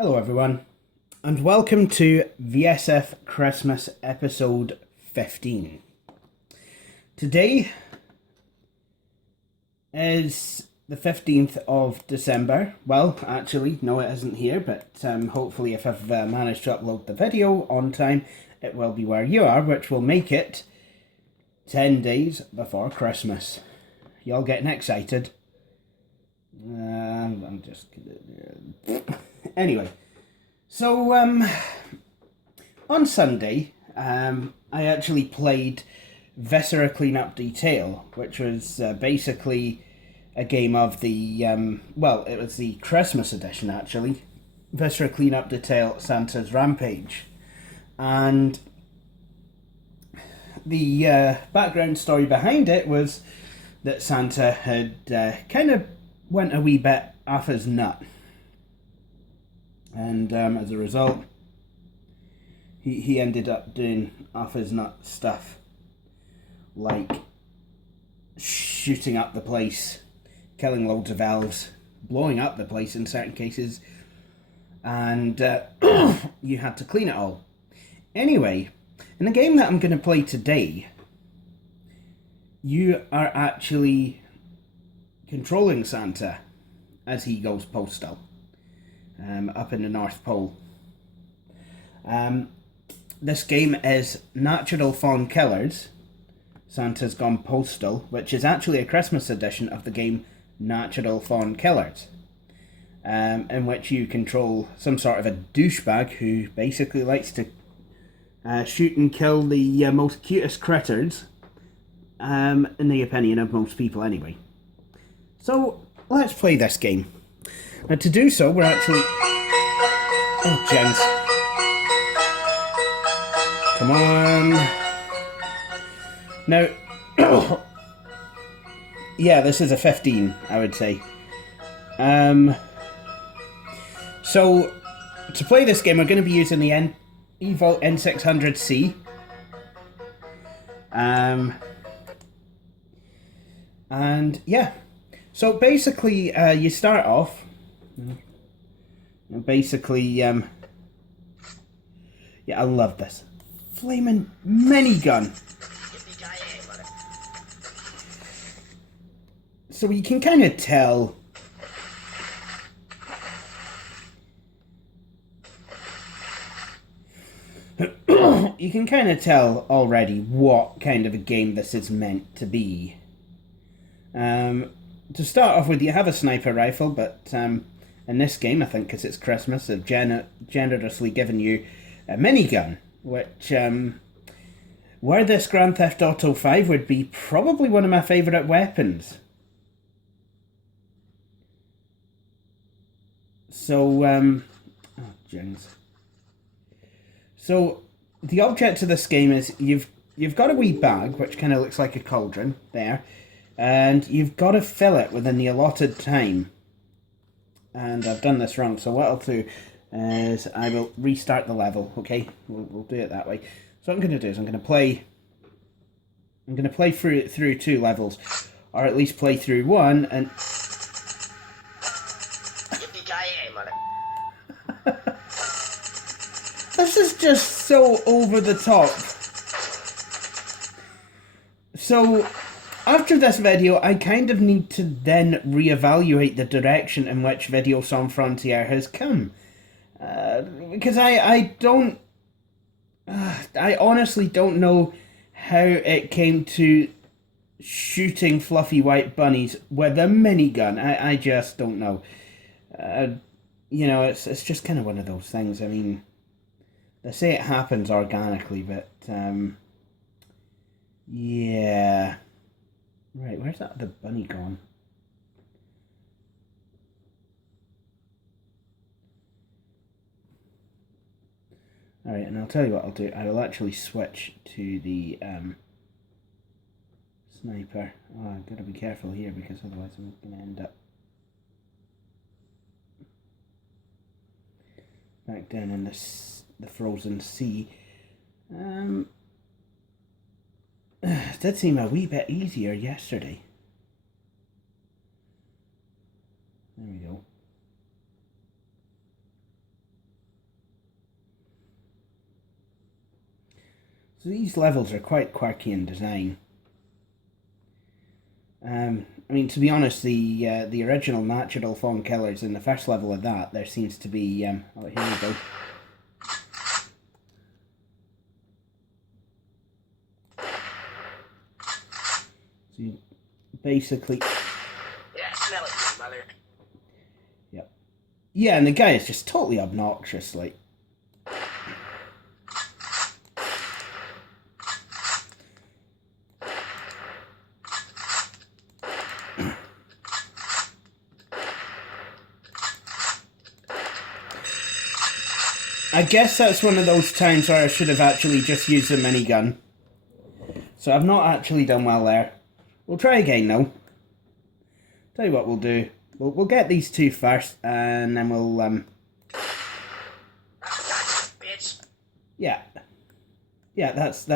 Hello everyone, and welcome to VSF Christmas episode 15. Today is the 15th of December. Well, actually, no it isn't here, but hopefully if I've managed to upload the video on time, it will be where you are, which will make it 10 days before Christmas. Y'all getting excited? I'm just... Anyway, so on Sunday, I actually played Viscera Cleanup Detail, which was basically a game of the, well, it was the Christmas edition actually, Viscera Cleanup Detail Santa's Rampage. And the background story behind it was that Santa had kind of went a wee bit off his nut. And as a result, he ended up doing off his nut stuff, like shooting up the place, killing loads of elves, blowing up the place in certain cases, and you had to clean it all. Anyway, in the game that I'm going to play today, you are actually controlling Santa as he goes postal. Up in the North Pole. This game is Natural Fawn Killers, Santa's Gone Postal, which is actually a Christmas edition of the game Natural Fawn Killers, in which you control some sort of a douchebag who basically likes to shoot and kill the most cutest critters, in the opinion of most people anyway. So, let's play this game. Now to do so, we're actually... Oh, gents. Come on. Now... yeah, this is a 15, I would say. So, to play this game, we're going to be using the Evo N600C. And, yeah. So, basically, you start off... Basically, yeah, I love this. Flaming minigun. So you can kind of tell. You can kind of tell already what kind of a game this is meant to be. To start off with, you have a sniper rifle, but in this game, I think because it's Christmas, they've generously given you a minigun, which, were this Grand Theft Auto 5, would be probably one of my favourite weapons. So, oh, jings. So, the object of this game is you've got a wee bag, which kind of looks like a cauldron, there, and you've got to fill it within the allotted time. And I've done this wrong, so what I'll do is I will restart the level, okay? We'll do it that way. So what I'm going to do is I'm going to play through 2 levels, or at least play through 1, and... This is just so over the top. So... after this video, I kind of need to then reevaluate the direction in which Video Sans Frontières has come. Because I don't... I honestly don't know how it came to shooting fluffy white bunnies with a minigun. I just don't know. You know, it's just kind of one of those things. I mean, they say it happens organically, but... yeah... Right, where's that other bunny gone? Alright, and I'll tell you what I'll do. I will actually switch to the sniper. Oh, I've got to be careful here because otherwise I'm going to end up back down in the frozen sea. It did seem a wee bit easier yesterday. There we go. So these levels are quite quirky in design. I mean, to be honest, the original Natural Fawn Killers, in the first level of that, there seems to be... oh, here we go. So you basically... Yeah, smell it, you mother. Yep. Yeah, and the guy is just totally obnoxious, like... I guess that's one of those times where I should have actually just used a minigun. So I've not actually done well there. We'll try again though. Tell you what we'll do. We'll get these two first, and then we'll Bitch. yeah, that's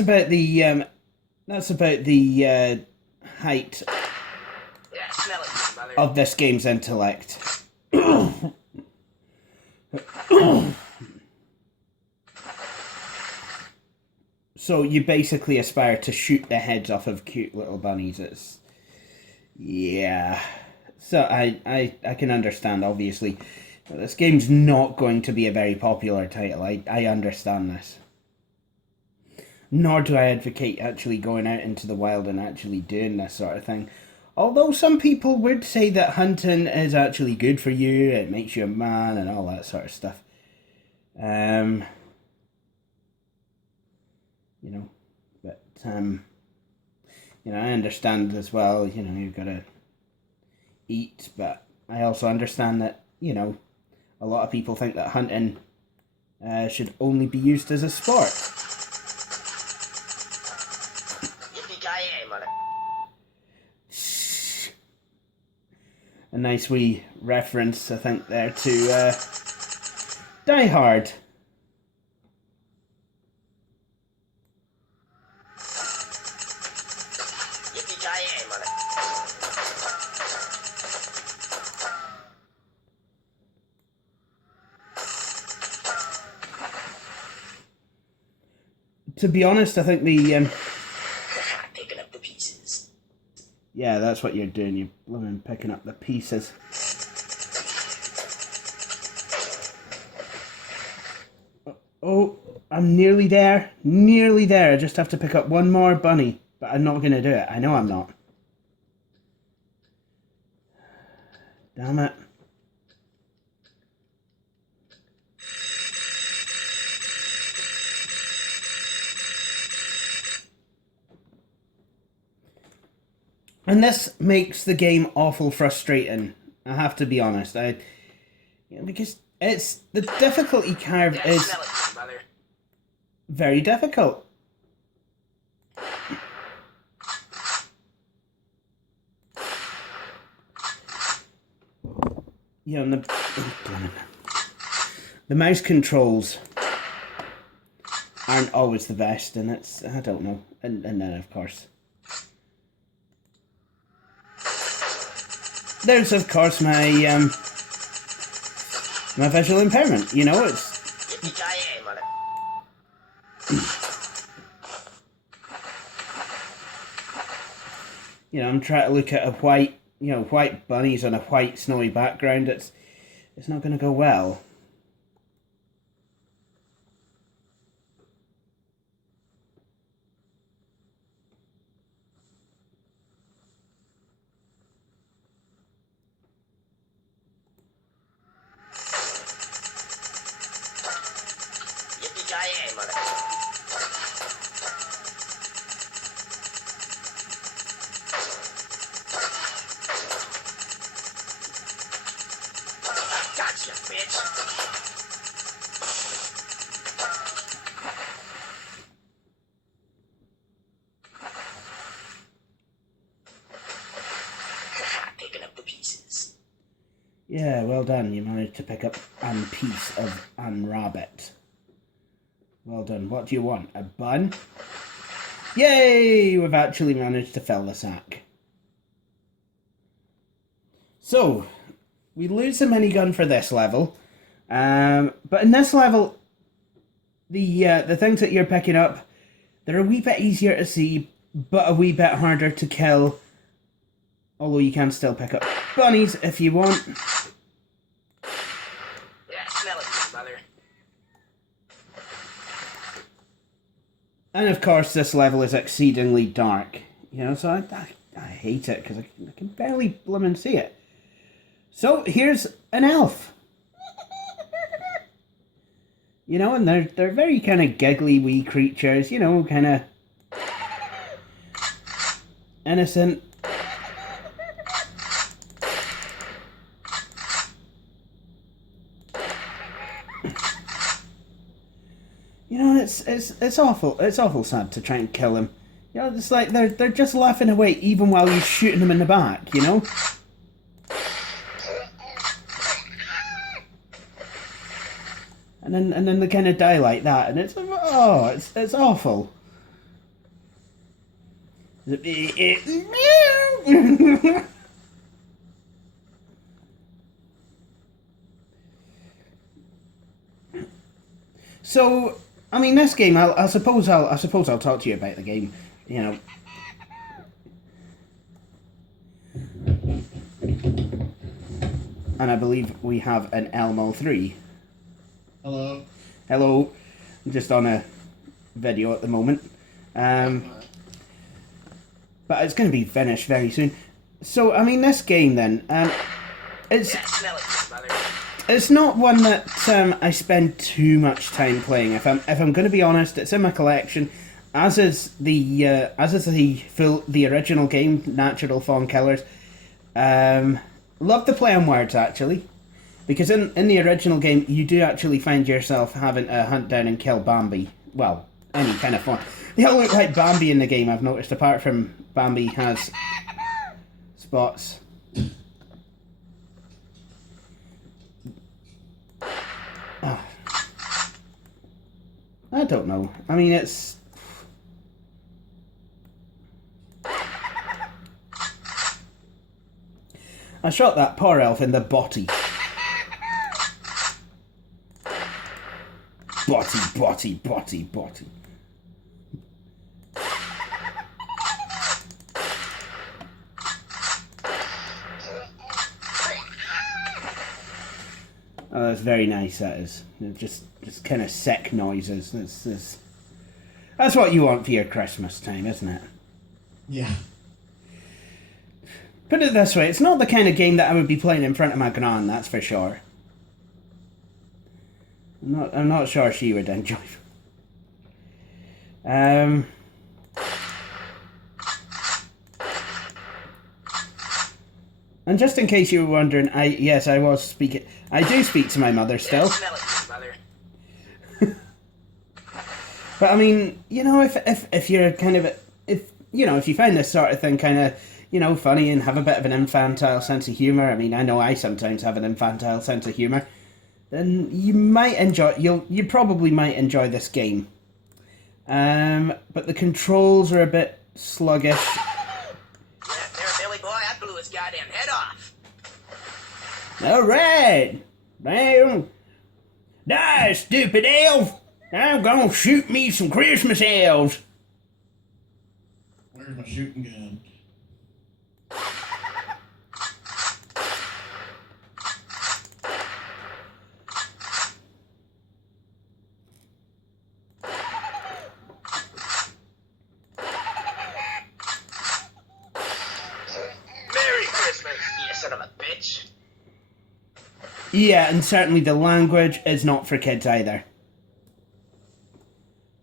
about the height Yeah, smell it, you mother. of this game's intellect. So you basically aspire to shoot the heads off of cute little bunnies. It's... yeah. So I can understand, obviously. This game's not going to be a very popular title. I understand this. Nor do I advocate actually going out into the wild and actually doing this sort of thing. Although some people would say that hunting is actually good for you, it makes you a man and all that sort of stuff. You know, but, you know, I understand as well, you know, you've got to eat, but I also understand that, you know, a lot of people think that hunting should only be used as a sport. Yippee-ki-yay, mother. A nice wee reference, I think, there to Die Hard. Yippee-ki-yay, mother. To be honest, I think the Picking up the pieces. yeah, that's what you're doing. You're blooming picking up the pieces. Oh, I'm nearly there. Nearly there. I just have to pick up one more bunny. But I'm not going to do it. I know I'm not. Damn it. And this makes the game awful frustrating. I have to be honest. Because it's... the difficulty curve Yeah, is smell it, you mother. very difficult. Yeah, and the mouse controls aren't always the best, and it's... I don't know. And then, of course... there's, of course, my my visual impairment. You know, it's... Yippee-ki-yay, mother. you know, I'm trying to look at a white... you know, white bunnies on a white snowy background. It's not going to go well. Yippee-ki-yay, mother. Gotcha, bitch. Picking up the pieces. Yeah, well done. You managed to pick up a piece of rabbit. Well done. What do you want? A bun? Yay! We've actually managed to fill the sack. So, we lose the minigun for this level. But in this level, the things that you're picking up, they're a wee bit easier to see, but a wee bit harder to kill. Although you can still pick up bunnies if you want. Yeah, smell it, mother. And of course, this level is exceedingly dark. You know, so I hate it because I can barely blimmin' see it. So here's an elf. You know, and they're very kind of giggly wee creatures. You know, kind of innocent. You know, it's awful. It's awful sad to try and kill them. You know, it's like they're just laughing away even while you're shooting them in the back. You know. And then they kind of die like that, and it's awful. So, I mean, this game, I suppose I'll talk to you about the game. You know. And I believe we have an Elmo 3. Hello. Hello. I'm just on a video at the moment. But it's going to be finished very soon. So, I mean, this game then, it's... Yeah, smell it, mother. It's not one that I spend too much time playing. If I'm going to be honest, it's in my collection, as is the original game, Natural Fawn Killers. Love to play on words actually, because in the original game you do actually find yourself having to hunt down and kill Bambi. Well, any kind of fun. They all look like Bambi in the game, I've noticed. Apart from Bambi has spots. I don't know. I mean, it's... I shot that poor elf in the botty. Botty. Oh, that's very nice, that is. Just kind of sick noises. That's what you want for your Christmas time, isn't it? Yeah. Put it this way, it's not the kind of game that I would be playing in front of my gran, that's for sure. I'm not sure she would enjoy it. And just in case you were wondering, I do speak to my mother still. Yeah, smell it, mother. But I mean, you know, if you're kind of, if you find this sort of thing kind of, you know, funny and have a bit of an infantile sense of humour, I mean, I know I sometimes have an infantile sense of humour, then you might enjoy, you probably might enjoy this game. But the controls are a bit sluggish. Yeah, there, Billy boy, I blew his goddamn head off. Alright! Well, die, stupid elf! I'm gonna shoot me some Christmas elves! Where's my shooting gun? Merry Christmas, you son of a bitch. Yeah, and certainly the language is not for kids either.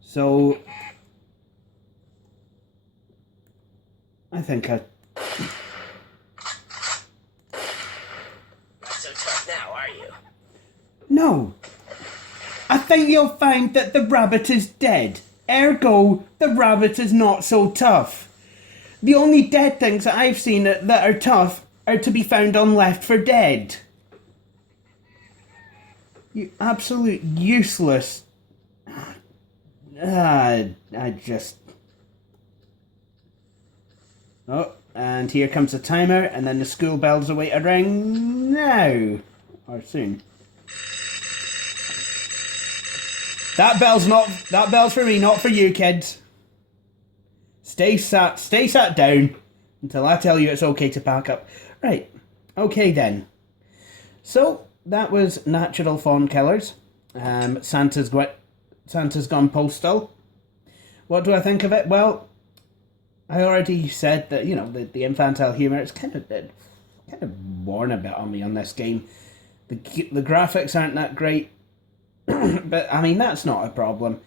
So... I think Not so tough now, are you? No! I think you'll find that the rabbit is dead. Ergo, the rabbit is not so tough. The only dead things that I've seen that are tough are to be found on Left 4 Dead. You absolute useless... I just... Oh, and here comes the timer, and then the school bells await a ring now. Or soon. That bell's for me, not for you, kids. Stay sat down until I tell you it's okay to pack up. Right. Okay then. So that was Natural Fawn Killers. Santa's Gone Postal. What do I think of it? Well, I already said that, you know, the infantile humour, it's kind of worn a bit on me on this game. The graphics aren't that great, but I mean, that's not a problem.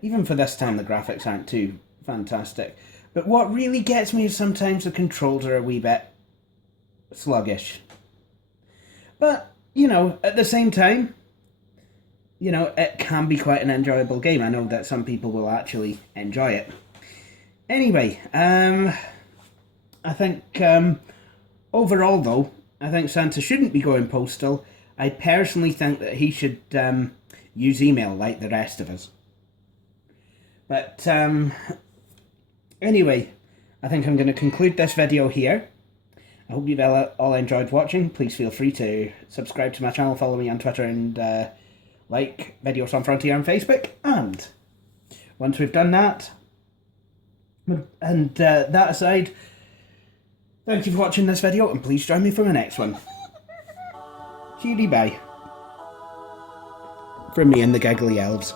Even for this time, the graphics aren't too fantastic. But what really gets me is sometimes the controls are a wee bit sluggish. But, you know, at the same time, you know, it can be quite an enjoyable game. I know that some people will actually enjoy it. Anyway, I think, overall though, I think Santa shouldn't be going postal. I personally think that he should use email like the rest of us. But, anyway, I think I'm going to conclude this video here. I hope you've all enjoyed watching. Please feel free to subscribe to my channel, follow me on Twitter, and like Videos on Frontier on Facebook. And once we've done that, and that aside, thank you for watching this video, and please join me for the next one. Cheery bye. From me and the Giggly Elves.